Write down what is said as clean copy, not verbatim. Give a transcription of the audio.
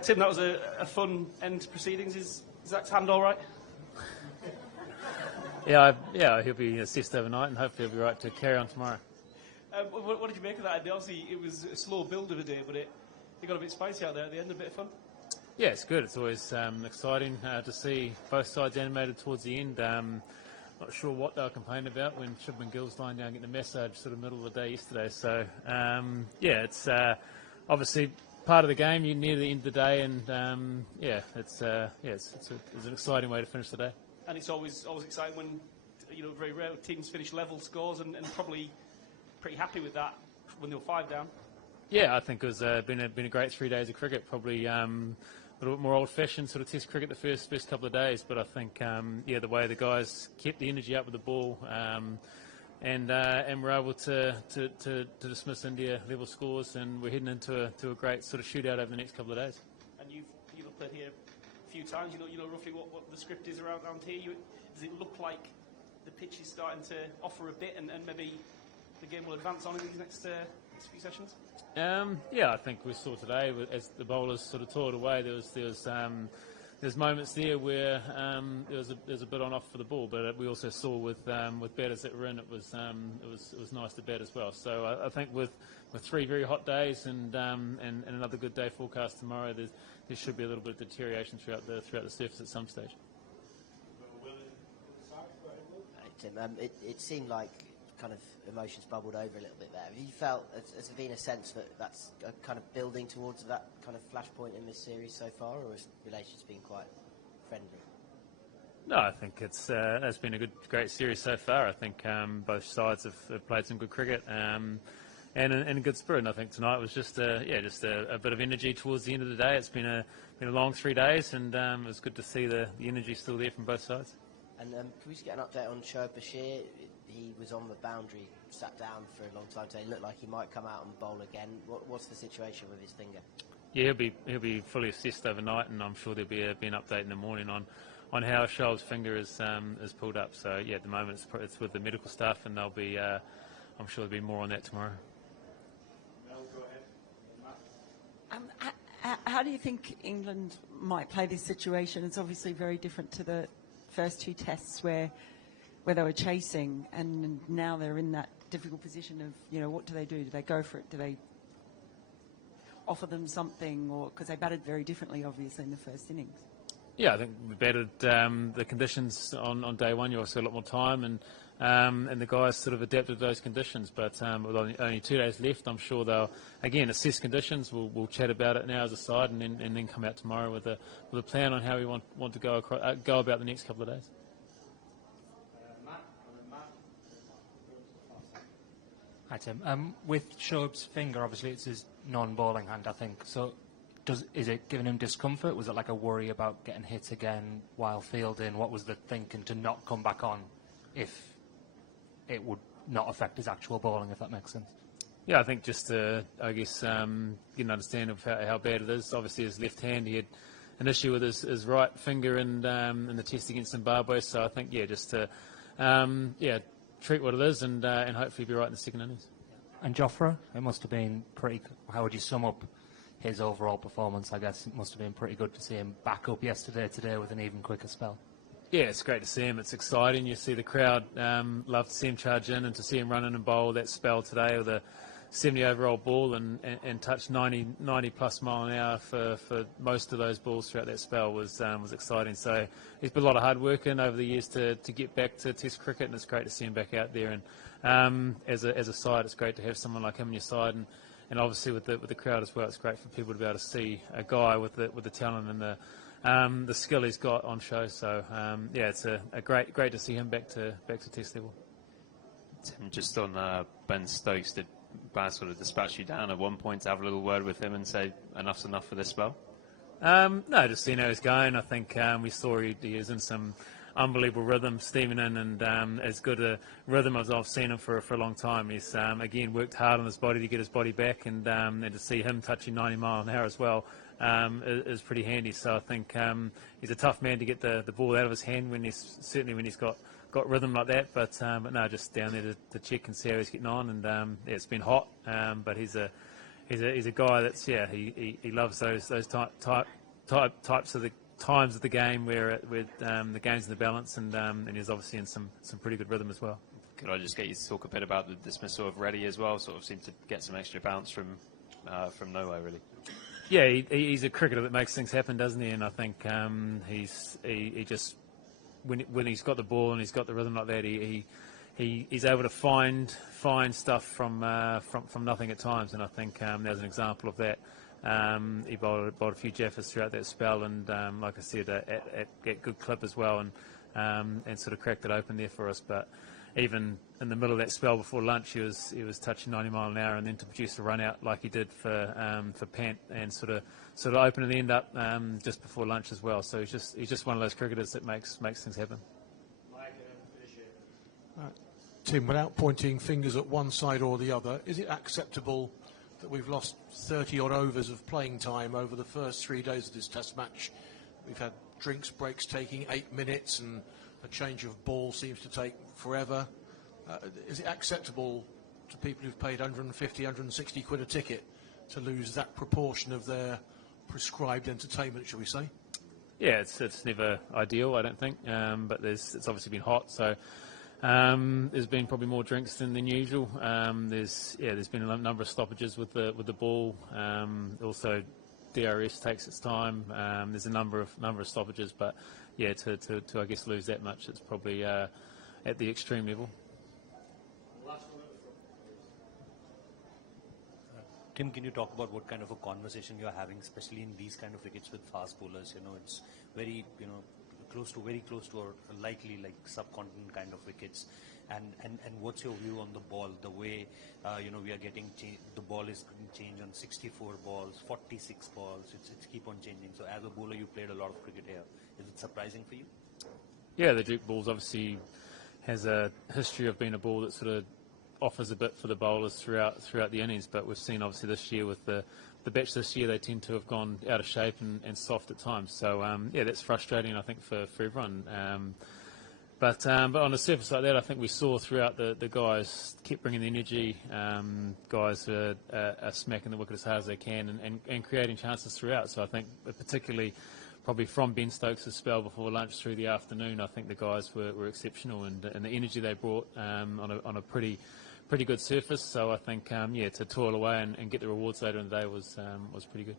Tim, that was a fun end to proceedings. Is Zach's hand all right? Yeah, he'll be assessed overnight, and hopefully he'll be right to carry on tomorrow. What did you make of that? Obviously, it was a slow build of a day, but it got a bit spicy out there at the end, a bit of fun. Yeah, it's good. It's always exciting to see both sides animated towards the end. Not sure what they were complaining about when Shipman Gill's lying down getting a massage sort of middle of the day yesterday. So, it's obviously part of the game. You're near the end of the day, and it's an exciting way to finish the day. And it's always exciting when, very rare teams finish level scores, and probably pretty happy with that when they were 5 down. Yeah, I think it was been a great 3 days of cricket. Probably a little bit more old-fashioned sort of Test cricket the first couple of days, but I think the way the guys kept the energy up with the ball, and were able to dismiss India level scores, and we're heading into a great sort of shootout over the next couple of days. And you've played here a few times. You know roughly what the script is around here. Does it look like the pitch is starting to offer a bit, and maybe the game will advance on in these next few sessions? I think we saw today as the bowlers sort of tore it away. There's moments there where there was a bit on off for the ball, but we also saw with batters that were in, it was nice to bat as well. So I think with 3 very hot days and another good day forecast tomorrow, there should be a little bit of deterioration throughout the surface at some stage. Tim, it seemed like kind of emotions bubbled over a little bit there. Have you felt, has there been a sense that that's kind of building towards that kind of flashpoint in this series so far, or has relations been quite friendly? No, I think it's been a great series so far. I think both sides have played some good cricket and in a good spirit. And I think tonight was just a bit of energy towards the end of the day. It's been a long 3 days, and it was good to see the energy still there from both sides. And can we just get an update on Shoaib Bashir? He was on the boundary, sat down for a long time today. It looked like he might come out and bowl again. What's the situation with his finger? Yeah, he'll be fully assessed overnight, and I'm sure there'll be an update in the morning on how Shoaib's finger is pulled up. So yeah, at the moment it's with the medical staff, and they'll be I'm sure there'll be more on that tomorrow. How do you think England might play this situation? It's obviously very different to the first 2 tests where they were chasing, and now they're in that difficult position of, what do they do? Do they go for it? Do they offer them something? Or because they batted very differently, obviously, in the first innings. Yeah, I think we batted the conditions on day one. You also had a lot more time, and the guys sort of adapted to those conditions. But with only 2 days left, I'm sure they'll again assess conditions. We'll chat about it now as a side, and then come out tomorrow with a plan on how we want to go about the next couple of days. Hi Tim. With Shoaib's finger, obviously it's his non-bowling hand, I think. So, is it giving him discomfort? Was it like a worry about getting hit again while fielding? What was the thinking to not come back on if it would not affect his actual bowling, if that makes sense? Yeah, I think just to, get an understanding of how bad it is. Obviously, his left hand, he had an issue with his right finger in the test against Zimbabwe. So I think, just to, treat what it is and hopefully be right in the second innings. And Jofra, it must have been pretty. How would you sum up his overall performance? I guess it must have been pretty good to see him back up today with an even quicker spell. Yeah, it's great to see him. It's exciting. You see the crowd love to see him charge in, and to see him run in and bowl that spell today with a 70 overall ball and touch 90 plus mile an hour for most of those balls throughout that spell was exciting. So he's put a lot of hard work in over the years to get back to Test cricket, and it's great to see him back out there. And as a side, it's great to have someone like him on your side, and obviously with the crowd as well. It's great for people to be able to see a guy with the talent and the skill he's got on show. So it's a great to see him back to Test level. Tim, just on Ben Stokes, did Baz sort of dispatch you down at one point to have a little word with him and say enough's enough for this spell? No, just seeing how he's going. I think we saw he is in some unbelievable rhythm, steaming in, and as good a rhythm as I've seen him for a long time. He's again worked hard on his body to get his body back, and to see him touching 90 mile an hour as well is pretty handy. So I think he's a tough man to get the ball out of his hand when he's got rhythm like that, but no, just down there to check and see how he's getting on. And it's been hot, but he's a he's a guy that's he loves those types of the times of the game where the game's in the balance, and he's obviously in some pretty good rhythm as well. Could I just get you to talk a bit about the dismissal of Reddy as well? Sort of seemed to get some extra bounce from nowhere, really. Yeah, he's a cricketer that makes things happen, doesn't he? And I think he just when he's got the ball and he's got the rhythm like that, he's able to find stuff from nothing at times. And I think there's an example of that. He bowled a few Jeffers throughout that spell, and like I said, at good clip as well, and sort of cracked it open there for us. But even in the middle of that spell before lunch, he was touching 90 mile an hour, and then to produce a run out like he did for Pant, and sort of open the end up just before lunch as well. So he's just one of those cricketers that makes things happen. Tim, without pointing fingers at one side or the other, is it acceptable that we've lost 30-odd overs of playing time over the first 3 days of this Test match? We've had drinks breaks taking 8 minutes, and a change of ball seems to take forever. Is it acceptable to people who've paid 150, 160 quid a ticket to lose that proportion of their prescribed entertainment, shall we say? Yeah, it's never ideal, I don't think, but it's obviously been hot, so there's been probably more drinks than usual. There's been a number of stoppages with the ball. Also, DRS takes its time. There's a number of stoppages, but yeah, to I guess lose that much, it's probably at the extreme level. Tim, can you talk about what kind of a conversation you're having, especially in these kind of wickets with fast bowlers? It's very, very close to or likely like subcontinent kind of wickets. And what's your view on the ball? The way, we are getting the ball is changed on 64 balls, 46 balls. It's keep on changing. So as a bowler, you played a lot of cricket here. Is it surprising for you? Yeah, the Duke Bulls obviously has a history of being a ball that sort of offers a bit for the bowlers throughout the innings, but we've seen obviously this year with the batch this year, they tend to have gone out of shape and soft at times. So that's frustrating, I think, for everyone. But on a surface like that, I think we saw throughout the guys kept bringing the energy. Guys are smacking the wicket as hard as they can and creating chances throughout. So I think particularly probably from Ben Stokes' spell before lunch through the afternoon, I think the guys were exceptional, and the energy they brought on a pretty good surface. So I think to toil away and get the rewards later in the day was pretty good.